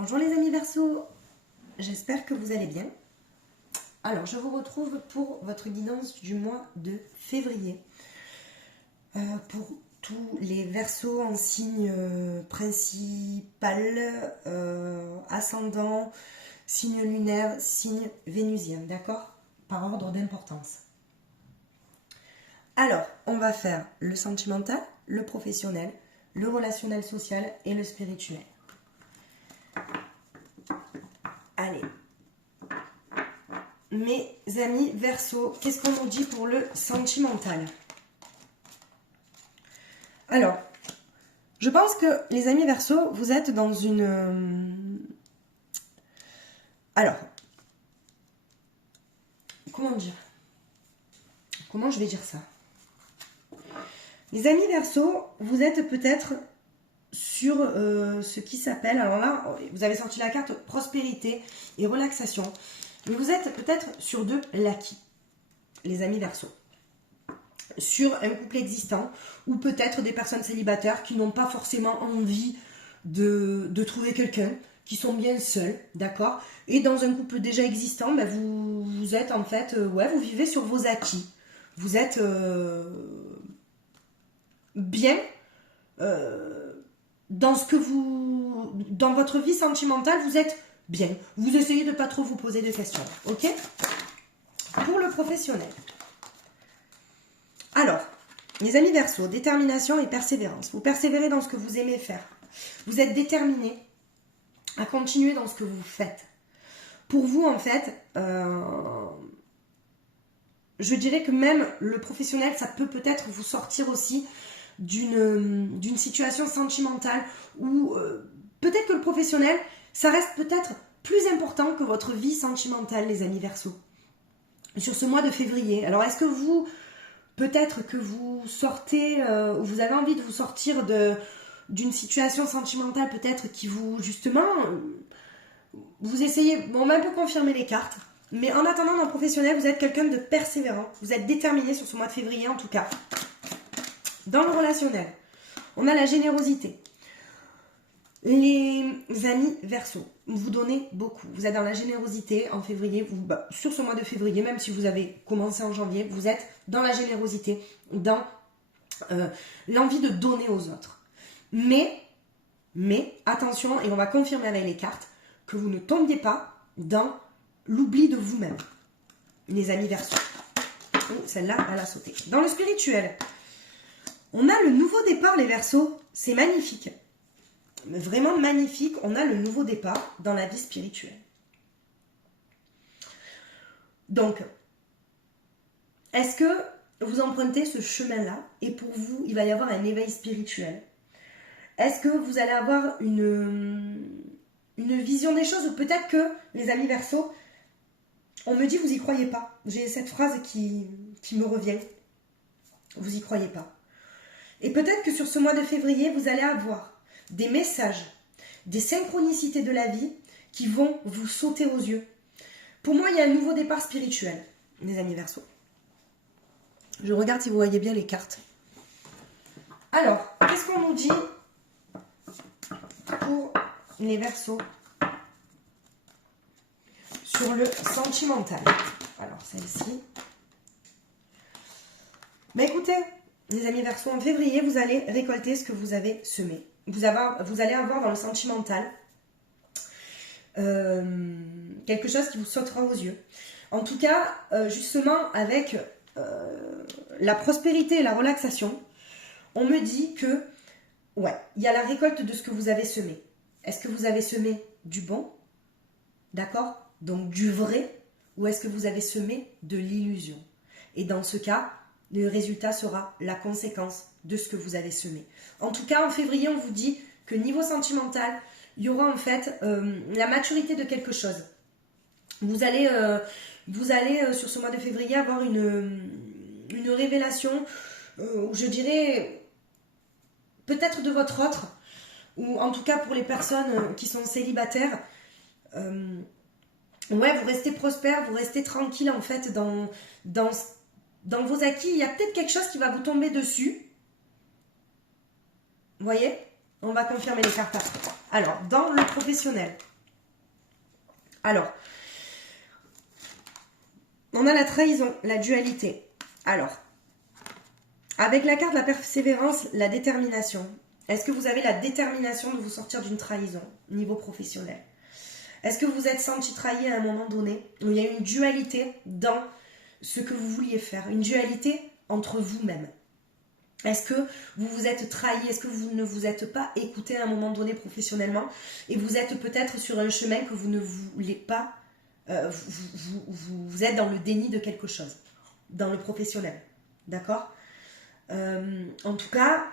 Bonjour les amis Verseau, j'espère que vous allez bien. Alors je vous retrouve pour votre guidance du mois de février. Pour tous les Verseaux en signe principal, ascendant, signe lunaire, signe vénusien, d'accord? Par ordre d'importance. Alors, on va faire le sentimental, le professionnel, le relationnel social et le spirituel. Allez, mes amis Verseau, qu'est-ce qu'on nous dit pour le sentimental? Alors, je pense que les amis Verseau, vous êtes dans une... Alors, comment dire? Comment je vais dire ça? Les amis Verseau, vous êtes peut-être sur ce qui s'appelle, alors là, vous avez sorti la carte prospérité et relaxation, mais vous êtes peut-être sur de l'acquis, les amis Verseau, sur un couple existant, ou peut-être des personnes célibataires qui n'ont pas forcément envie de trouver quelqu'un, qui sont bien seuls, d'accord? Et dans un couple déjà existant, ben vous êtes en fait, ouais, vous vivez sur vos acquis, vous êtes bien dans ce que vous, dans votre vie sentimentale, vous êtes bien. Vous essayez de ne pas trop vous poser de questions, ok? Pour le professionnel. Alors, les amis Verseau, détermination et persévérance. Vous persévérez dans ce que vous aimez faire. Vous êtes déterminé à continuer dans ce que vous faites. Pour vous, en fait, je dirais que même le professionnel, ça peut peut-être vous sortir aussi d'une situation sentimentale où peut-être que le professionnel, ça reste peut-être plus important que votre vie sentimentale, les amis Verseau, sur ce mois de février. Alors, est-ce que vous, peut-être que vous sortez, ou vous avez envie de vous sortir d'une situation sentimentale, peut-être qui vous, justement, vous essayez, bon, on va un peu confirmer les cartes, mais en attendant, dans le professionnel, vous êtes quelqu'un de persévérant, vous êtes déterminé sur ce mois de février, en tout cas. Dans le relationnel, on a la générosité. Les amis Verseau, vous donnez beaucoup. Vous êtes dans la générosité en février. Sur ce mois de février, même si vous avez commencé en janvier, vous êtes dans la générosité, dans l'envie de donner aux autres. Mais, attention, et on va confirmer avec les cartes, que vous ne tombiez pas dans l'oubli de vous-même. Les amis Verseau. Oh, celle-là, elle a sauté. Dans le spirituel, on a le nouveau départ, les Verseaux. C'est magnifique. Vraiment magnifique. On a le nouveau départ dans la vie spirituelle. Donc, est-ce que vous empruntez ce chemin-là et pour vous, il va y avoir un éveil spirituel? Est-ce que vous allez avoir une vision des choses? Ou peut-être que, les amis Verseaux, on me dit vous y croyez pas. J'ai cette phrase qui me revient. Vous y croyez pas. Et peut-être que sur ce mois de février, vous allez avoir des messages, des synchronicités de la vie qui vont vous sauter aux yeux. Pour moi, il y a un nouveau départ spirituel, les amis Verseau. Je regarde si vous voyez bien les cartes. Alors, qu'est-ce qu'on nous dit pour les Verseaux sur le sentimental? Alors, celle-ci. Mais écoutez, les amis Verseau, en février, vous allez récolter ce que vous avez semé. Vous allez avoir dans le sentimental quelque chose qui vous sautera aux yeux. En tout cas, justement, avec la prospérité et la relaxation, on me dit que, ouais, il y a la récolte de ce que vous avez semé. Est-ce que vous avez semé du bon? D'accord? Donc du vrai? Ou est-ce que vous avez semé de l'illusion? Et dans ce cas, le résultat sera la conséquence de ce que vous avez semé. En tout cas, en février, on vous dit que niveau sentimental, il y aura en fait la maturité de quelque chose. Vous allez sur ce mois de février avoir une révélation, je dirais, peut-être de votre autre, ou en tout cas pour les personnes qui sont célibataires, ouais, vous restez prospère, vous restez tranquille en fait dans vos acquis. Il y a peut-être quelque chose qui va vous tomber dessus. Vous voyez? On va confirmer les cartes après. Alors, dans le professionnel, Alors, on a la trahison, la dualité. Alors, avec la carte de la persévérance, la détermination. Est-ce que vous avez la détermination de vous sortir d'une trahison, niveau professionnel? Est-ce que vous êtes senti trahi à un moment donné, où il y a une dualité dans ce que vous vouliez faire, une dualité entre vous-même? Est-ce que vous vous êtes trahi? Est-ce que vous ne vous êtes pas écouté à un moment donné professionnellement et vous êtes peut-être sur un chemin que vous ne voulez pas, vous êtes dans le déni de quelque chose, dans le professionnel, d'accord? En tout cas,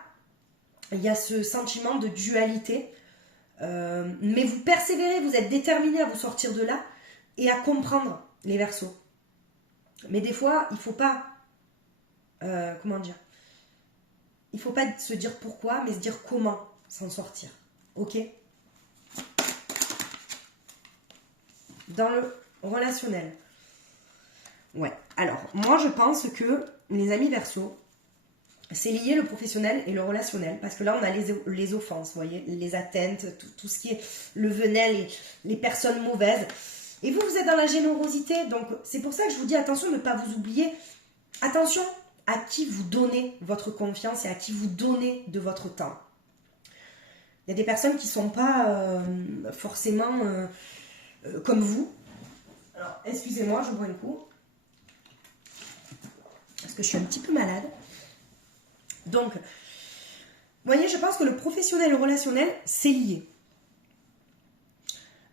il y a ce sentiment de dualité, mais vous persévérez, vous êtes déterminé à vous sortir de là et à comprendre les Verseaux. Mais des fois, il ne faut pas, comment dire, il ne faut pas se dire pourquoi, mais se dire comment s'en sortir. Ok? Dans le relationnel. Ouais. Alors, moi, je pense que les amis Verseaux, c'est lié le professionnel et le relationnel. Parce que là, on a les offenses, vous voyez, les atteintes, tout ce qui est le venin, les personnes mauvaises. Et vous, vous êtes dans la générosité. Donc, c'est pour ça que je vous dis attention de ne pas vous oublier. Attention à qui vous donnez votre confiance et à qui vous donnez de votre temps. Il y a des personnes qui ne sont pas forcément comme vous. Alors, excusez-moi, je bois un coup. Parce que je suis un petit peu malade. Donc, vous voyez, je pense que le professionnel et le relationnel, c'est lié.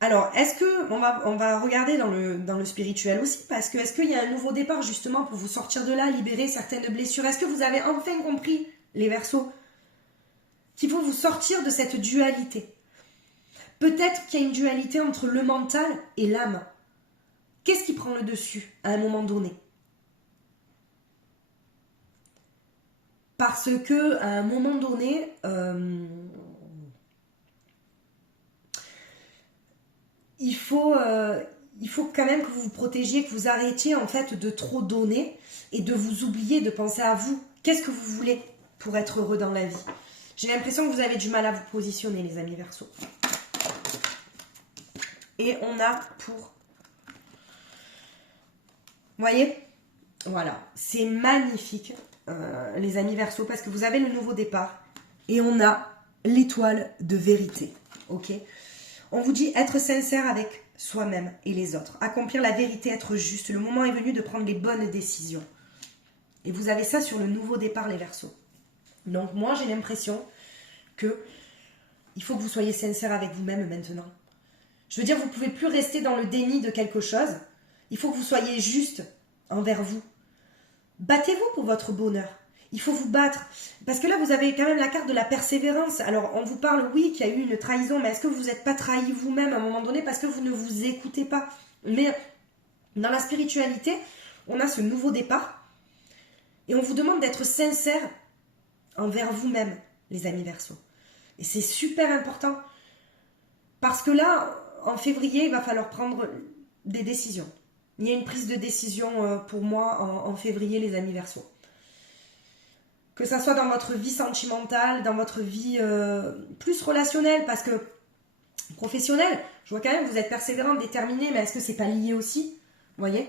Alors, est-ce que, on va regarder dans le spirituel aussi, parce que est-ce qu'il y a un nouveau départ justement pour vous sortir de là, libérer certaines blessures? Est-ce que vous avez enfin compris, les Verseaux, qu'il faut vous sortir de cette dualité? Peut-être qu'il y a une dualité entre le mental et l'âme. Qu'est-ce qui prend le dessus à un moment donné? Parce que à un moment donné, il faut quand même que vous vous protégiez, que vous arrêtiez en fait de trop donner et de vous oublier de penser à vous. Qu'est-ce que vous voulez pour être heureux dans la vie? J'ai l'impression que vous avez du mal à vous positionner, les amis Verseaux. Et on a pour... Vous voyez? Voilà, c'est magnifique, les amis Verseaux, parce que vous avez le nouveau départ. Et on a l'étoile de vérité, ok? On vous dit être sincère avec soi-même et les autres. Accomplir la vérité, être juste. Le moment est venu de prendre les bonnes décisions. Et vous avez ça sur le nouveau départ, les Verseaux. Donc moi, j'ai l'impression que il faut que vous soyez sincère avec vous-même maintenant. Je veux dire, vous ne pouvez plus rester dans le déni de quelque chose. Il faut que vous soyez juste envers vous. Battez-vous pour votre bonheur. Il faut vous battre. Parce que là, vous avez quand même la carte de la persévérance. Alors, on vous parle, oui, qu'il y a eu une trahison, mais est-ce que vous n'êtes pas trahi vous-même à un moment donné parce que vous ne vous écoutez pas? Mais dans la spiritualité, on a ce nouveau départ et on vous demande d'être sincère envers vous-même, les amis Verseaux. Et c'est super important parce que là, en février, il va falloir prendre des décisions. Il y a une prise de décision pour moi en février, les amis Verseaux. Que ça soit dans votre vie sentimentale, dans votre vie plus relationnelle, parce que professionnelle, je vois quand même que vous êtes persévérante, déterminée, mais est-ce que c'est pas lié aussi? Vous voyez?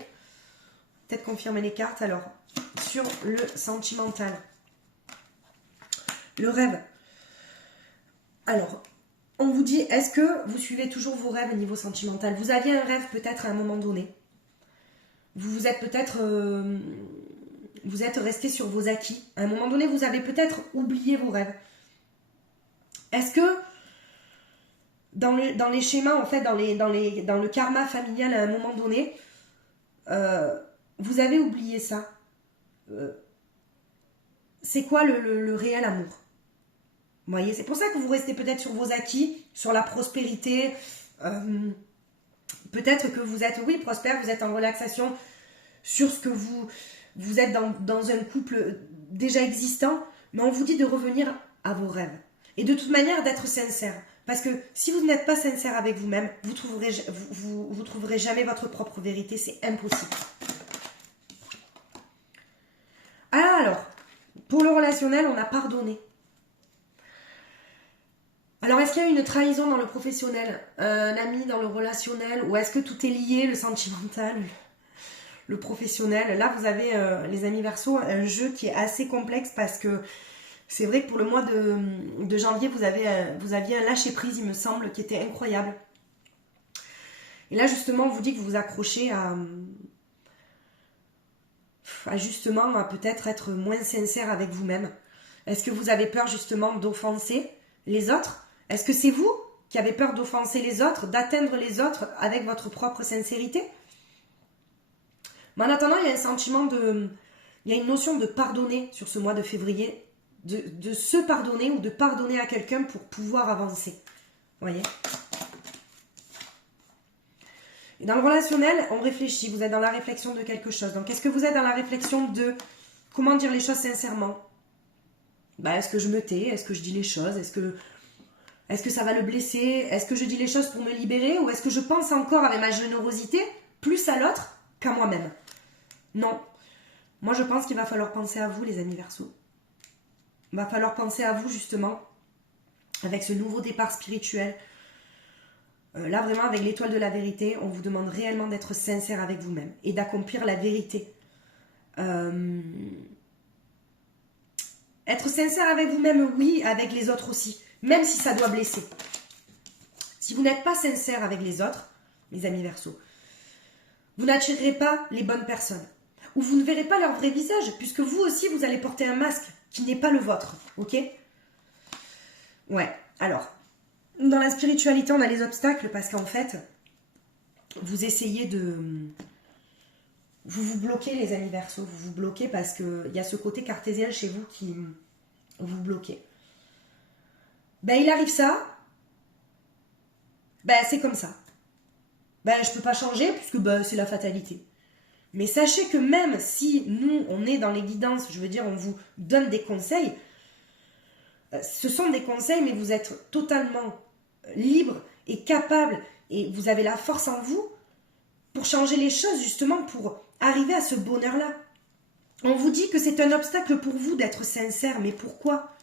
Peut-être confirmer les cartes alors. Sur le sentimental. Le rêve. Alors, on vous dit, est-ce que vous suivez toujours vos rêves au niveau sentimental? Vous aviez un rêve peut-être à un moment donné. Vous êtes peut-être... vous êtes resté sur vos acquis. À un moment donné, vous avez peut-être oublié vos rêves. Est-ce que dans les schémas, en fait, dans le karma familial, à un moment donné, vous avez oublié ça? C'est quoi le réel amour? Vous voyez, c'est pour ça que vous restez peut-être sur vos acquis, sur la prospérité. Peut-être que vous êtes, oui, prospère, vous êtes en relaxation sur ce que vous êtes dans un couple déjà existant, mais on vous dit de revenir à vos rêves. Et de toute manière, d'être sincère. Parce que si vous n'êtes pas sincère avec vous-même, vous trouverez jamais votre propre vérité. C'est impossible. Alors, pour le relationnel, on a pardonné. Alors, est-ce qu'il y a une trahison dans le professionnel, un ami dans le relationnel, ou est-ce que tout est lié, le sentimental, le professionnel? Là, vous avez, les amis Verseau, un jeu qui est assez complexe parce que c'est vrai que pour le mois de janvier, vous aviez un lâcher-prise, il me semble, qui était incroyable. Et là, justement, on vous dit que vous vous accrochez justement, à peut-être être moins sincère avec vous-même. Est-ce que vous avez peur, justement, d'offenser les autres? Est-ce que c'est vous qui avez peur d'offenser les autres, d'atteindre les autres avec votre propre sincérité? Mais en attendant, il y a un sentiment il y a une notion de pardonner sur ce mois de février, de se pardonner ou de pardonner à quelqu'un pour pouvoir avancer. Vous voyez? Et dans le relationnel, on réfléchit, vous êtes dans la réflexion de quelque chose. Donc, est-ce que vous êtes dans la réflexion de comment dire les choses sincèrement? Est-ce que je me tais? Est-ce que je dis les choses? Est-ce que ça va le blesser? Est-ce que je dis les choses pour me libérer? Ou est-ce que je pense encore avec ma générosité plus à l'autre qu'à moi-même? Non. Moi, je pense qu'il va falloir penser à vous, les amis Verseaux. Il va falloir penser à vous, justement, avec ce nouveau départ spirituel. Là, vraiment, avec l'étoile de la vérité, on vous demande réellement d'être sincère avec vous-même et d'accomplir la vérité. Être sincère avec vous-même, oui, avec les autres aussi, même si ça doit blesser. Si vous n'êtes pas sincère avec les autres, mes amis Verseaux, vous n'attirerez pas les bonnes personnes. Ou vous ne verrez pas leur vrai visage, puisque vous aussi, vous allez porter un masque qui n'est pas le vôtre, ok? Ouais, alors, dans la spiritualité, on a les obstacles parce qu'en fait, vous essayez de... Vous vous bloquez, les amis Verseaux, vous vous bloquez parce qu'il y a ce côté cartésien chez vous qui vous bloquez. Il arrive ça, c'est comme ça. Je peux pas changer puisque c'est la fatalité. Mais sachez que même si nous, on est dans les guidances, je veux dire, on vous donne des conseils, ce sont des conseils, mais vous êtes totalement libre et capable, et vous avez la force en vous pour changer les choses, justement, pour arriver à ce bonheur-là. On vous dit que c'est un obstacle pour vous d'être sincère, mais pourquoi?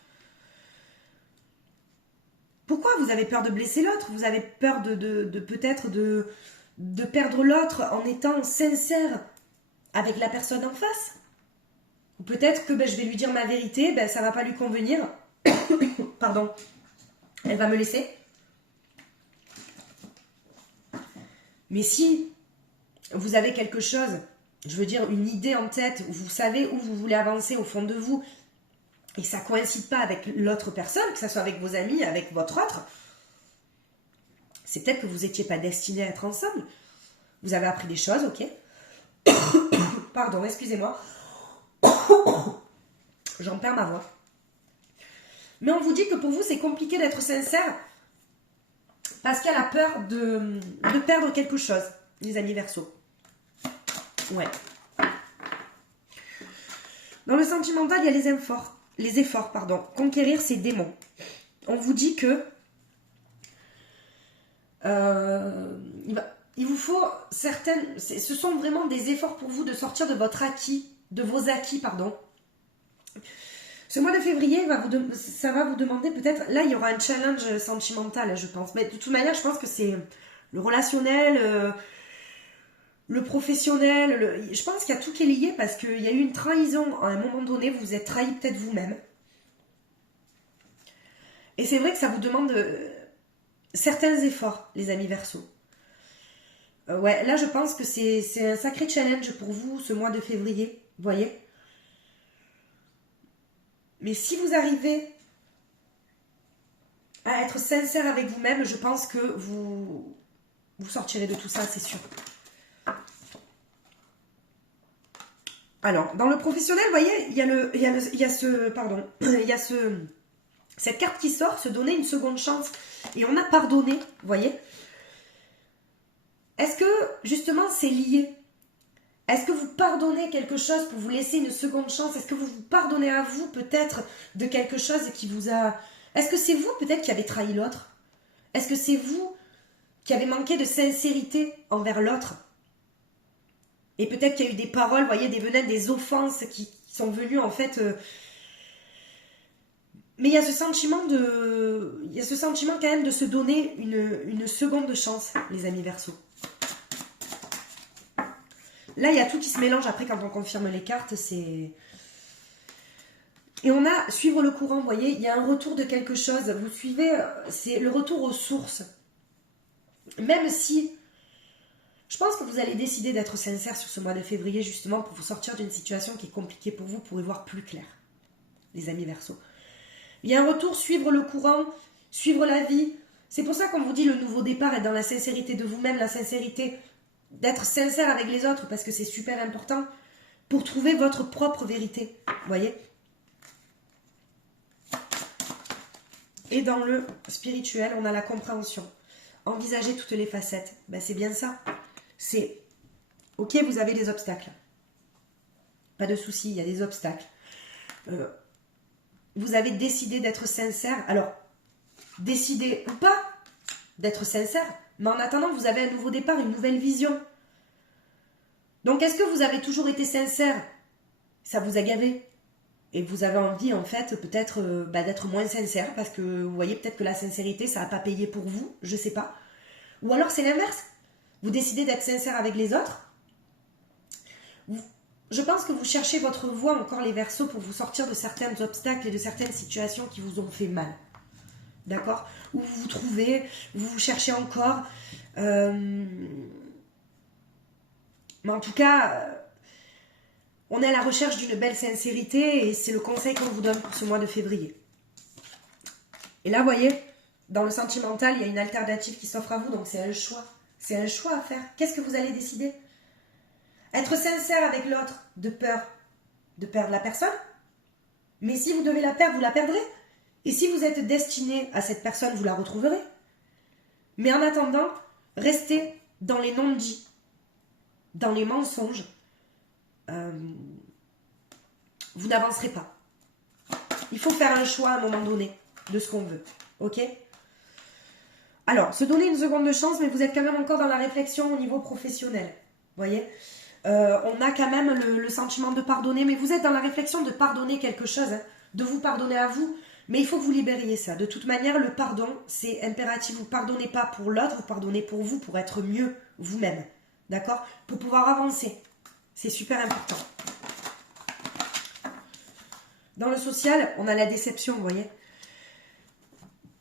Pourquoi vous avez peur de blesser l'autre? Vous avez peur peut-être de perdre l'autre en étant sincère avec la personne en face? Ou peut-être que je vais lui dire ma vérité, ça va pas lui convenir. Pardon. Elle va me laisser. Mais si vous avez quelque chose, je veux dire une idée en tête, où vous savez où vous voulez avancer au fond de vous, et ça ne coïncide pas avec l'autre personne, que ce soit avec vos amis, avec votre autre, c'est peut-être que vous n'étiez pas destinés à être ensemble. Vous avez appris des choses, ok? Pardon, excusez-moi. J'en perds ma voix. Mais on vous dit que pour vous, c'est compliqué d'être sincère parce qu'elle a peur de perdre quelque chose, les amis Verseaux. Ouais. Dans le sentimental, il y a les efforts. Conquérir ses démons. On vous dit que il vous faut ce sont vraiment des efforts pour vous de sortir de vos acquis. Ce mois de février, ça va vous demander peut-être, là il y aura un challenge sentimental, je pense. Mais de toute manière, je pense que c'est le relationnel, le professionnel, je pense qu'il y a tout qui est lié parce qu'il y a eu une trahison à un moment donné, vous vous êtes trahi peut-être vous-même. Et c'est vrai que ça vous demande certains efforts, les amis Verseaux. Ouais, là je pense que c'est un sacré challenge pour vous ce mois de février, vous voyez. Mais si vous arrivez à être sincère avec vous-même, je pense que vous sortirez de tout ça, c'est sûr. Alors, dans le professionnel, vous voyez, il y a cette carte qui sort, se donner une seconde chance. Et on a pardonné, vous voyez. Est-ce que, justement, c'est lié? Est-ce que vous pardonnez quelque chose pour vous laisser une seconde chance? Est-ce que vous vous pardonnez à vous, peut-être, de quelque chose qui vous a... Est-ce que c'est vous, peut-être, qui avez trahi l'autre? Est-ce que c'est vous qui avez manqué de sincérité envers l'autre? Et peut-être qu'il y a eu des paroles, vous voyez, des offenses qui sont venues, en fait... Mais il y a ce sentiment quand même de se donner une seconde chance, les amis Verseau. Là, il y a tout qui se mélange. Après, quand on confirme les cartes, c'est... Et on a suivre le courant, vous voyez, il y a un retour de quelque chose. Vous suivez, c'est le retour aux sources. Même si, je pense que vous allez décider d'être sincère sur ce mois de février, justement, pour vous sortir d'une situation qui est compliquée pour vous, pour y voir plus clair, les amis Verseau. Il y a un retour, suivre le courant, suivre la vie. C'est pour ça qu'on vous dit le nouveau départ est dans la sincérité de vous-même, la sincérité d'être sincère avec les autres, parce que c'est super important pour trouver votre propre vérité, vous voyez. Et dans le spirituel, on a la compréhension. Envisager toutes les facettes. Ben, c'est bien ça. C'est, ok, vous avez des obstacles. Pas de souci, il y a des obstacles. Vous avez décidé d'être sincère. Alors, décidez ou pas d'être sincère, mais en attendant, vous avez un nouveau départ, une nouvelle vision. Donc, est-ce que vous avez toujours été sincère? Ça vous a gavé. Et vous avez envie, en fait, peut-être d'être moins sincère, parce que vous voyez peut-être que la sincérité, ça n'a pas payé pour vous, je sais pas. Ou alors c'est l'inverse. Vous décidez d'être sincère avec les autres. Je pense que vous cherchez votre voie, encore les Verseaux, pour vous sortir de certains obstacles et de certaines situations qui vous ont fait mal. D'accord? Où vous vous trouvez, vous cherchez encore. Mais en tout cas... on est à la recherche d'une belle sincérité et c'est le conseil qu'on vous donne pour ce mois de février. Et là, vous voyez, dans le sentimental, il y a une alternative qui s'offre à vous, donc c'est un choix. C'est un choix à faire. Qu'est-ce que vous allez décider? Être sincère avec l'autre, de peur de perdre la personne. Mais si vous devez la perdre, vous la perdrez. Et si vous êtes destiné à cette personne, vous la retrouverez. Mais en attendant, restez dans les non-dits, dans les mensonges. Vous n'avancerez pas. Il faut faire un choix à un moment donné de ce qu'on veut. Ok? Alors, se donner une seconde chance, mais vous êtes quand même encore dans la réflexion au niveau professionnel. Vous voyez? On a quand même le sentiment de pardonner, mais vous êtes dans la réflexion de pardonner quelque chose, hein, de vous pardonner à vous, mais il faut que vous libériez ça. De toute manière, le pardon, c'est impératif. Vous ne pardonnez pas pour l'autre, vous pardonnez pour vous, pour être mieux vous-même. D'accord? Pour pouvoir avancer. C'est super important. Dans le social, on a la déception, vous voyez.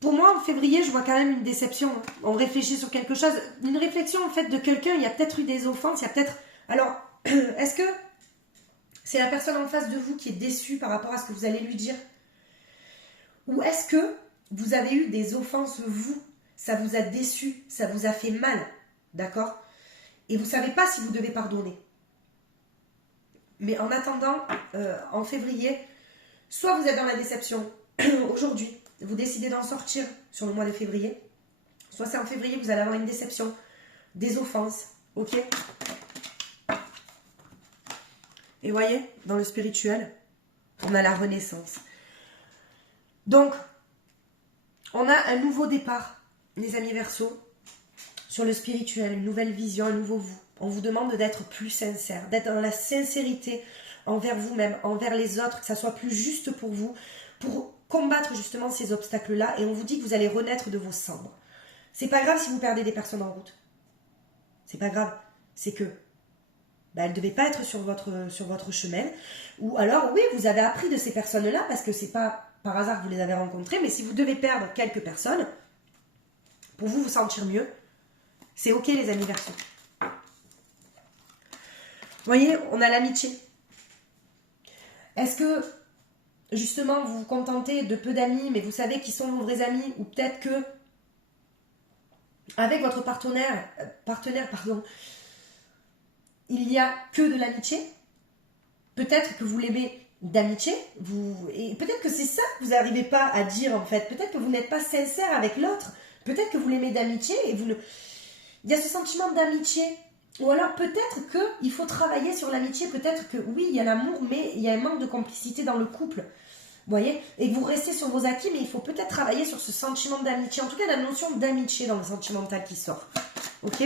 Pour moi, en février, je vois quand même une déception. On réfléchit sur quelque chose. Une réflexion, en fait, de quelqu'un. Il y a peut-être eu des offenses. Il y a peut-être... Alors, est-ce que c'est la personne en face de vous qui est déçue par rapport à ce que vous allez lui dire? Ou est-ce que vous avez eu des offenses, vous? Ça vous a déçu, ça vous a fait mal. D'accord? Et vous ne savez pas si vous devez pardonner. Mais en attendant, en février, soit vous êtes dans la déception aujourd'hui, vous décidez d'en sortir sur le mois de février, soit c'est en février, vous allez avoir une déception, des offenses, ok? Et voyez, dans le spirituel, on a la renaissance. Donc, on a un nouveau départ, les amis Verseaux, sur le spirituel, une nouvelle vision, un nouveau vous. On vous demande d'être plus sincère, d'être dans la sincérité envers vous-même, envers les autres, que ça soit plus juste pour vous, pour combattre justement ces obstacles-là. Et on vous dit que vous allez renaître de vos cendres. C'est pas grave si vous perdez des personnes en route. C'est pas grave. C'est que elles ne devaient pas être sur votre chemin. Ou alors, oui, vous avez appris de ces personnes-là, parce que c'est pas par hasard que vous les avez rencontrées, mais si vous devez perdre quelques personnes, pour vous sentir mieux, c'est ok les amis Verseaux. Vous voyez, on a l'amitié. Est-ce que, justement, vous vous contentez de peu d'amis, mais vous savez qui sont vos vrais amis, ou peut-être que, avec votre partenaire, il n'y a que de l'amitié. Peut-être que vous l'aimez d'amitié, et peut-être que c'est ça que vous n'arrivez pas à dire en fait. Peut-être que vous n'êtes pas sincère avec l'autre. Peut-être que vous l'aimez d'amitié et vous ne... Il y a ce sentiment d'amitié. Ou alors peut-être qu'il faut travailler sur l'amitié. Peut-être que oui, il y a l'amour, mais il y a un manque de complicité dans le couple. Vous voyez? Et que vous restez sur vos acquis, mais il faut peut-être travailler sur ce sentiment d'amitié. En tout cas, la notion d'amitié dans le sentimental qui sort. Ok?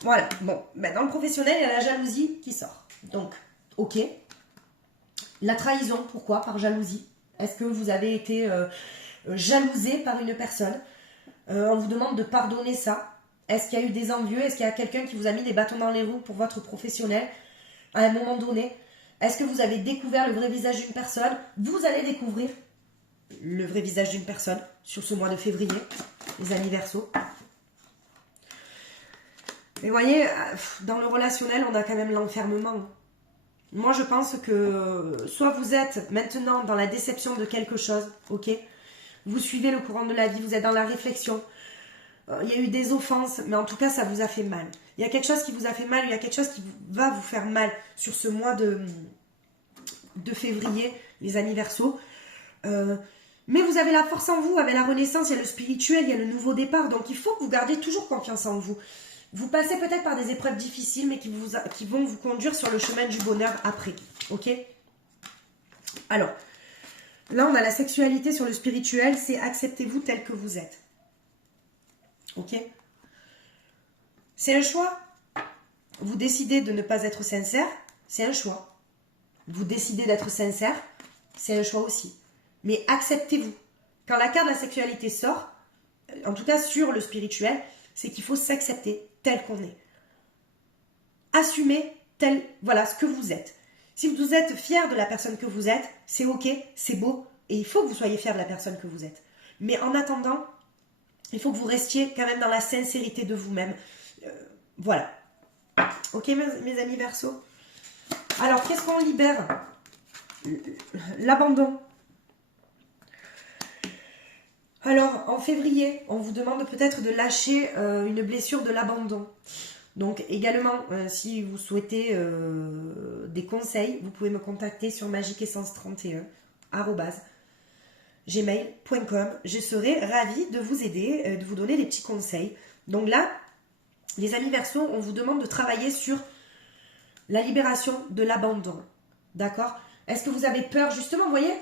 Voilà. Bon, dans le professionnel, il y a la jalousie qui sort. Donc, ok. La trahison, pourquoi? Par jalousie. Est-ce que vous avez été jalousé par une personne? On vous demande de pardonner ça. Est-ce qu'il y a eu des envieux? Est-ce qu'il y a quelqu'un qui vous a mis des bâtons dans les roues pour votre professionnel à un moment donné? Est-ce que vous avez découvert le vrai visage d'une personne? Vous allez découvrir le vrai visage d'une personne sur ce mois de février, les amis Verseaux. Mais voyez, dans le relationnel, on a quand même l'enfermement. Moi, je pense que soit vous êtes maintenant dans la déception de quelque chose, ok? Vous suivez le courant de la vie, vous êtes dans la réflexion. Il y a eu des offenses, mais en tout cas, ça vous a fait mal. Il y a quelque chose qui vous a fait mal, il y a quelque chose qui va vous faire mal sur ce mois de février, les amis Verseaux. Mais vous avez la force en vous, avec la renaissance, il y a le spirituel, il y a le nouveau départ. Donc, il faut que vous gardiez toujours confiance en vous. Vous passez peut-être par des épreuves difficiles, mais qui vont vous conduire sur le chemin du bonheur après. Ok? Alors, là, on a la sexualité sur le spirituel, c'est acceptez-vous tel que vous êtes. Ok? C'est un choix. Vous décidez de ne pas être sincère, c'est un choix. Vous décidez d'être sincère, c'est un choix aussi. Mais acceptez-vous. Quand la carte de la sexualité sort, en tout cas sur le spirituel, c'est qu'il faut s'accepter tel qu'on est. Assumez voilà ce que vous êtes. Si vous êtes fier de la personne que vous êtes, c'est ok, c'est beau, et il faut que vous soyez fier de la personne que vous êtes. Mais en attendant, il faut que vous restiez quand même dans la sincérité de vous-même. Voilà. Ok, mes amis Verseaux? Alors, qu'est-ce qu'on libère? L'abandon. Alors, en février, on vous demande peut-être de lâcher une blessure de l'abandon. Donc, également, si vous souhaitez des conseils, vous pouvez me contacter sur magiqueessence31@gmail.com. Je serai ravie de vous aider, de vous donner des petits conseils. Donc là, les amis Verseaux, on vous demande de travailler sur la libération de l'abandon. D'accord? Est-ce que vous avez peur, justement, vous voyez,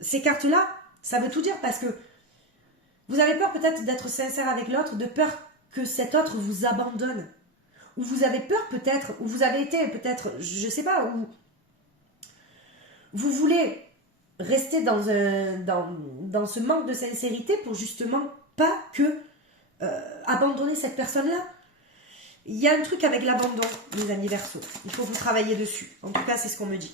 ces cartes-là, ça veut tout dire parce que vous avez peur peut-être d'être sincère avec l'autre, de peur que cet autre vous abandonne. Ou vous avez peur peut-être, ou vous avez été peut-être, je ne sais pas, ou vous voulez rester dans ce manque de sincérité pour justement pas que abandonner cette personne-là. Il y a un truc avec l'abandon, mes amis Verseaux. Il faut vous travailler dessus. En tout cas, c'est ce qu'on me dit.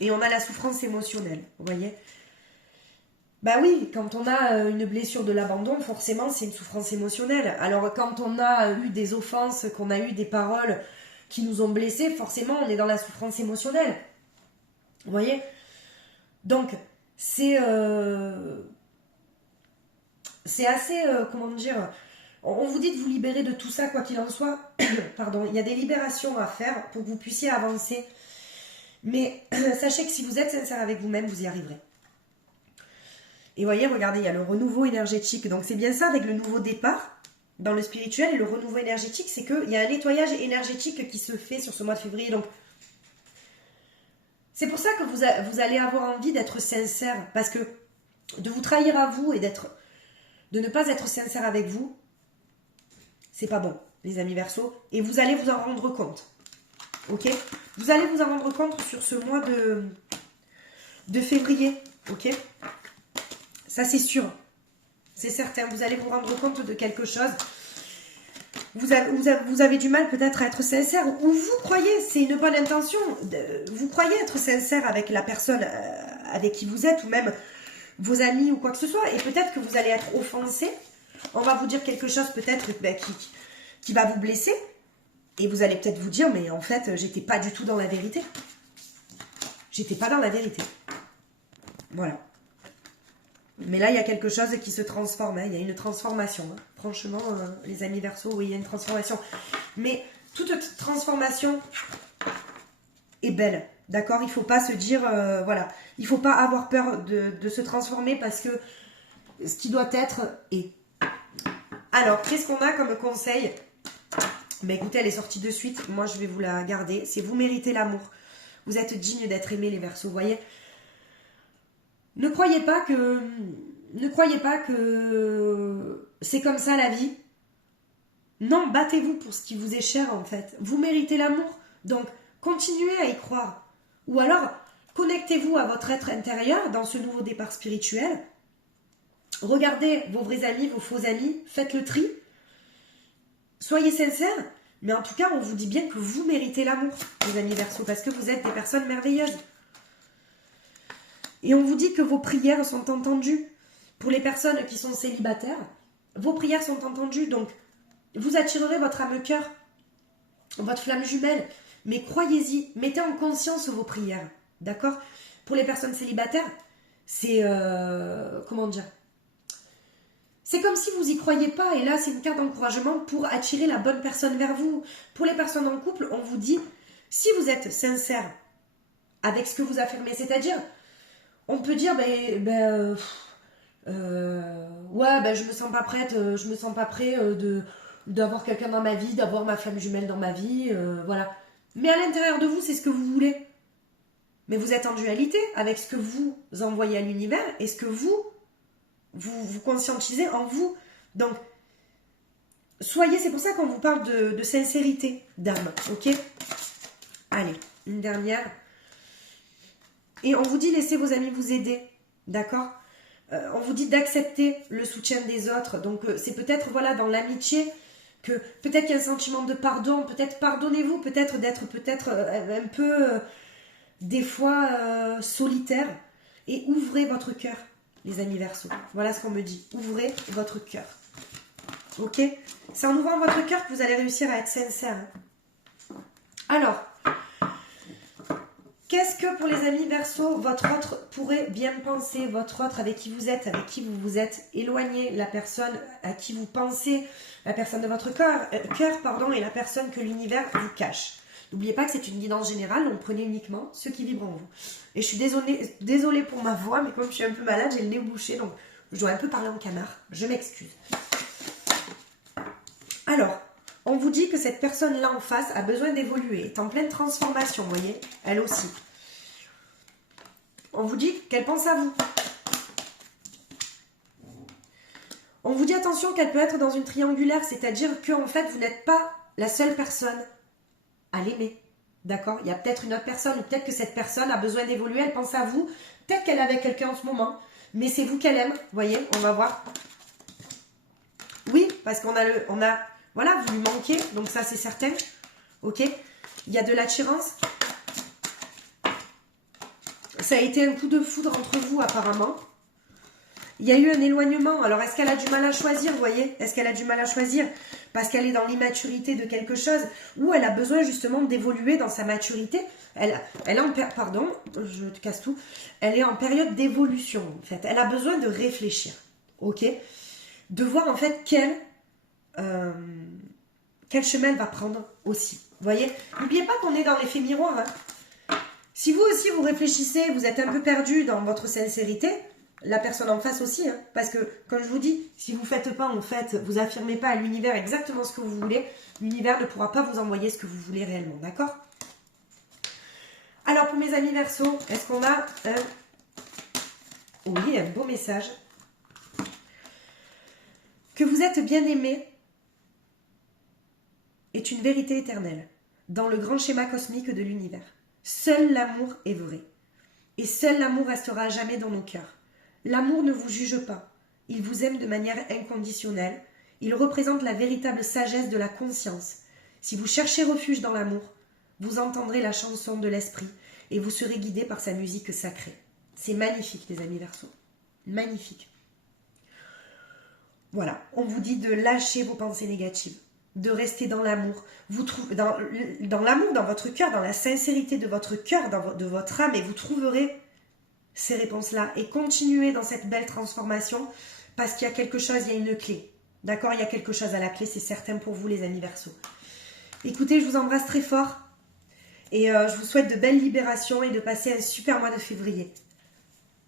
Et on a la souffrance émotionnelle, vous voyez? Bah oui, quand on a une blessure de l'abandon, forcément, c'est une souffrance émotionnelle. Alors, quand on a eu des offenses, qu'on a eu des paroles qui nous ont blessés, forcément, on est dans la souffrance émotionnelle. Vous voyez? Donc, c'est assez, comment dire, on vous dit de vous libérer de tout ça, quoi qu'il en soit. Pardon, il y a des libérations à faire pour que vous puissiez avancer. Mais sachez que si vous êtes sincère avec vous-même, vous y arriverez. Et voyez, regardez, il y a le renouveau énergétique. Donc c'est bien ça avec le nouveau départ dans le spirituel. Et le renouveau énergétique, c'est qu'il y a un nettoyage énergétique qui se fait sur ce mois de février. Donc c'est pour ça que vous allez avoir envie d'être sincère. Parce que de vous trahir à vous et de ne pas être sincère avec vous, c'est pas bon, les amis Verseaux. Et vous allez vous en rendre compte. Ok? Vous allez vous en rendre compte sur ce mois de février. Ok? Ça, c'est sûr. C'est certain. Vous allez vous rendre compte de quelque chose. Vous avez du mal peut-être à être sincère. Ou vous croyez, c'est une bonne intention. Vous croyez être sincère avec la personne avec qui vous êtes. Ou même vos amis ou quoi que ce soit. Et peut-être que vous allez être offensé. On va vous dire quelque chose peut-être qui va vous blesser. Et vous allez peut-être vous dire, mais en fait, j'étais pas du tout dans la vérité. J'étais pas dans la vérité. Voilà. Mais là, il y a quelque chose qui se transforme. Hein. Il y a une transformation. Hein. Franchement, les amis Verseaux, oui, il y a une transformation. Mais toute transformation est belle. D'accord? Il ne faut pas se dire, voilà. Il ne faut pas avoir peur de se transformer parce que ce qui doit être est. Alors, qu'est-ce qu'on a comme conseil? Mais écoutez, elle est sortie de suite. Moi, je vais vous la garder. C'est vous méritez l'amour. Vous êtes digne d'être aimé, les Verseaux. Vous voyez? Ne croyez pas que c'est comme ça la vie. Non, battez-vous pour ce qui vous est cher en fait. Vous méritez l'amour. Donc, continuez à y croire. Ou alors, connectez-vous à votre être intérieur dans ce nouveau départ spirituel. Regardez vos vrais amis, vos faux amis, faites le tri. Soyez sincères, mais en tout cas, on vous dit bien que vous méritez l'amour, les amis Verseaux, parce que vous êtes des personnes merveilleuses. Et on vous dit que vos prières sont entendues. Pour les personnes qui sont célibataires, vos prières sont entendues, donc vous attirerez votre âme cœur, votre flamme jumelle. Mais croyez-y, mettez en conscience vos prières, d'accord? Pour les personnes célibataires, c'est... comment dire? C'est comme si vous y croyez pas, et là c'est une carte d'encouragement pour attirer la bonne personne vers vous. Pour les personnes en couple, on vous dit, si vous êtes sincère avec ce que vous affirmez, c'est-à-dire, on peut dire, ouais, je me sens pas prête, je me sens pas prêt d'avoir quelqu'un dans ma vie, d'avoir ma flamme jumelle dans ma vie, voilà. Mais à l'intérieur de vous, c'est ce que vous voulez. Mais vous êtes en dualité avec ce que vous envoyez à l'univers et ce que vous conscientisez en vous. Donc, soyez, c'est pour ça qu'on vous parle de sincérité d'âme, ok? Allez, une dernière. Et on vous dit, laissez vos amis vous aider, d'accord? On vous dit d'accepter le soutien des autres. Donc, c'est peut-être, voilà, dans l'amitié, que peut-être qu'il y a un sentiment de pardon, peut-être pardonnez-vous, peut-être d'être un peu, des fois, solitaire. Et ouvrez votre cœur, les amis Verseaux. Voilà ce qu'on me dit. Ouvrez votre cœur. Ok? C'est en ouvrant votre cœur que vous allez réussir à être sincère. Alors, qu'est-ce que pour les amis Verseaux, votre autre pourrait bien penser, votre autre avec qui vous êtes vous êtes éloigné, la personne à qui vous pensez, la personne de votre cœur, et la personne que l'univers vous cache. N'oubliez pas que c'est une guidance générale, donc prenez uniquement ceux qui vibrent en vous. Et je suis désolée pour ma voix, mais comme je suis un peu malade, j'ai le nez bouché, donc je dois un peu parler en canard. Je m'excuse. Alors, on vous dit que cette personne-là en face a besoin d'évoluer, est en pleine transformation, vous voyez, elle aussi. On vous dit qu'elle pense à vous. On vous dit attention qu'elle peut être dans une triangulaire, c'est-à-dire que en fait, vous n'êtes pas la seule personne à l'aimer. D'accord? Il y a peut-être une autre personne, ou peut-être que cette personne a besoin d'évoluer, elle pense à vous. Peut-être qu'elle est avec quelqu'un en ce moment, mais c'est vous qu'elle aime. Vous voyez, on va voir. Oui, parce qu'on a voilà, vous lui manquez, donc ça c'est certain. Ok? Il y a de l'attirance. Ça a été un coup de foudre entre vous apparemment. Il y a eu un éloignement. Alors, est-ce qu'elle a du mal à choisir, vous voyez? Est-ce qu'elle a du mal à choisir parce qu'elle est dans l'immaturité de quelque chose ou elle a besoin justement d'évoluer dans sa maturité? Elle est en pardon, je te casse tout. Elle est en période d'évolution, en fait. Elle a besoin de réfléchir, ok? De voir, en fait, quel chemin elle va prendre aussi. Vous voyez? N'oubliez pas qu'on est dans l'effet miroir, hein. Si vous aussi, vous réfléchissez, vous êtes un peu perdu dans votre sincérité, la personne en face aussi, hein, parce que, comme je vous dis, si vous ne faites pas, en fait, vous affirmez pas à l'univers exactement ce que vous voulez, l'univers ne pourra pas vous envoyer ce que vous voulez réellement, d'accord? Alors, pour mes amis Verseaux, est-ce qu'on a oui, un beau message. Que vous êtes bien aimé est une vérité éternelle, dans le grand schéma cosmique de l'univers. Seul l'amour est vrai. Et seul l'amour restera à jamais dans nos cœurs. L'amour ne vous juge pas. Il vous aime de manière inconditionnelle. Il représente la véritable sagesse de la conscience. Si vous cherchez refuge dans l'amour, vous entendrez la chanson de l'esprit et vous serez guidé par sa musique sacrée. C'est magnifique, les amis Verseaux. Magnifique. Voilà, on vous dit de lâcher vos pensées négatives, de rester dans l'amour. Vous trouvez dans l'amour, dans votre cœur, dans la sincérité de votre cœur, de votre âme, et vous trouverez ces réponses-là. Et continuez dans cette belle transformation, parce qu'il y a quelque chose, il y a une clé. D'accord? Il y a quelque chose à la clé, c'est certain pour vous, les amis Verseaux. Écoutez, je vous embrasse très fort, et je vous souhaite de belles libérations et de passer un super mois de février.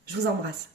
Je vous embrasse.